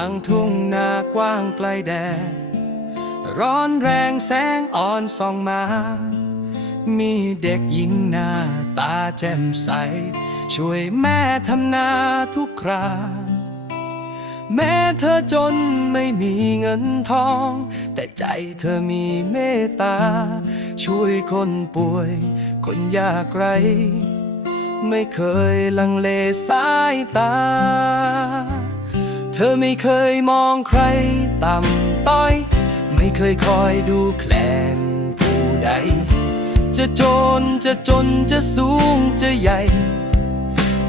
างทุ่งนากว้างไกลแดดร้อนแรงแสงอ่อนส่องมา มีเด็กหญิงหน้าตาแจ่มใส ช่วยแม่ทำนาทุกครา แม้เธอจนไม่มีเงินทอง แต่ใจเธอมีเมตตา ช่วยคนป่วย คนยากไร้ไม่เคยลังเลสายตา ธอไม่เคยมองใครต่ำต้อย ไม่เคยคอยดูแคลนผู้ใด จะจนจะจนจะสูงจะใหญ่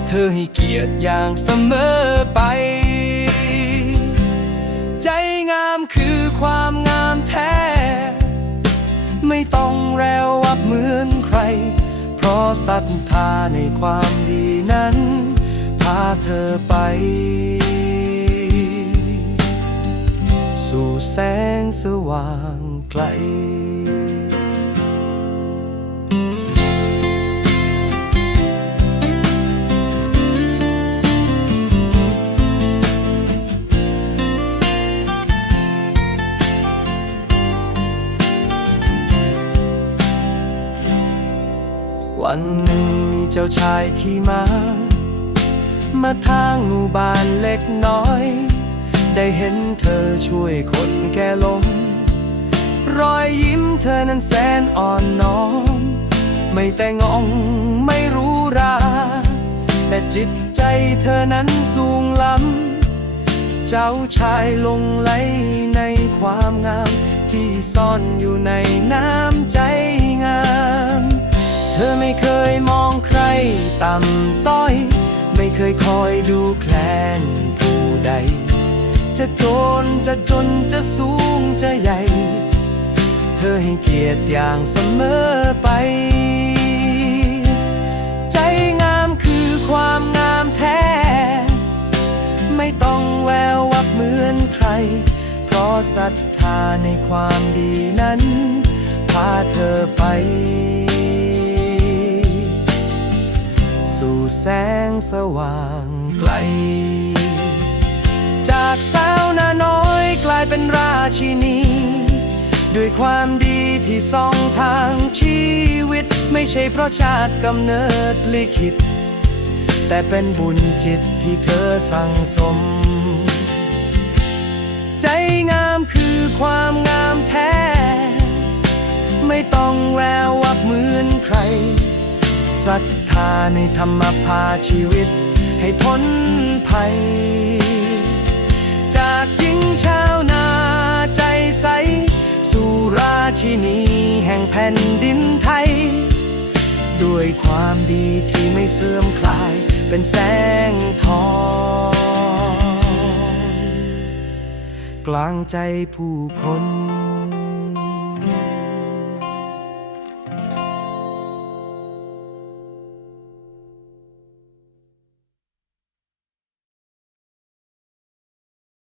เธอให้เกียรติอย่างเสมอไป ใจงามคือความงามแท้ ไม่ต้องแรววับเหมือนใคร เพราะศรัทธาในความดีนั้น พาเธอไป สู่แสงสว่างไกลวันหนึ่งมีเจ้าชายขี่ม้า มาทางหมู่บ้านเล็กน้อย ได้เห็นเธอช่วยคนแก่ลม รอยยิ้มเธอนั้นแสนอ่อนน้อม ไม่แต่งองไม่รู้รา แต่จิตใจเธอนั้นสูงล้ำ เจ้าชายลงไหลในความงาม ที่ซ่อนอยู่ในน้ำใจงาม เธอไม่เคยมองใครต่ำต้อย ไม่เคยคอยดูแคลนผู้ใด จะโจนจะจนจะสูงจะใหญ่ เธอให้เกียรติอย่างเสมอไป ใจงามคือความงามแท้ ไม่ต้องแวววับเหมือนใคร เพราะศรัทธาในความดีนั้น พาเธอไป สู่แสงสว่างไกล จากสาวนาน้อยกลายเป็นราชินี ด้วยความดีที่ส่องทางชีวิต ไม่ใช่เพราะชาติกำเนิดลิขิต แต่เป็นบุญจิตที่เธอสั่งสม ใจงามคือความงามแท้ ไม่ต้องแวววับเหมือนใครศรัทธาในธรรมพาชีวิตให้พ้นภัย จากหญิงชาวนาใจใส สู่ราชินีแห่งแผ่นดินไทย ด้วยความดีที่ไม่เสื่อมคลาย เป็นแสงทอง กลางใจผู้คน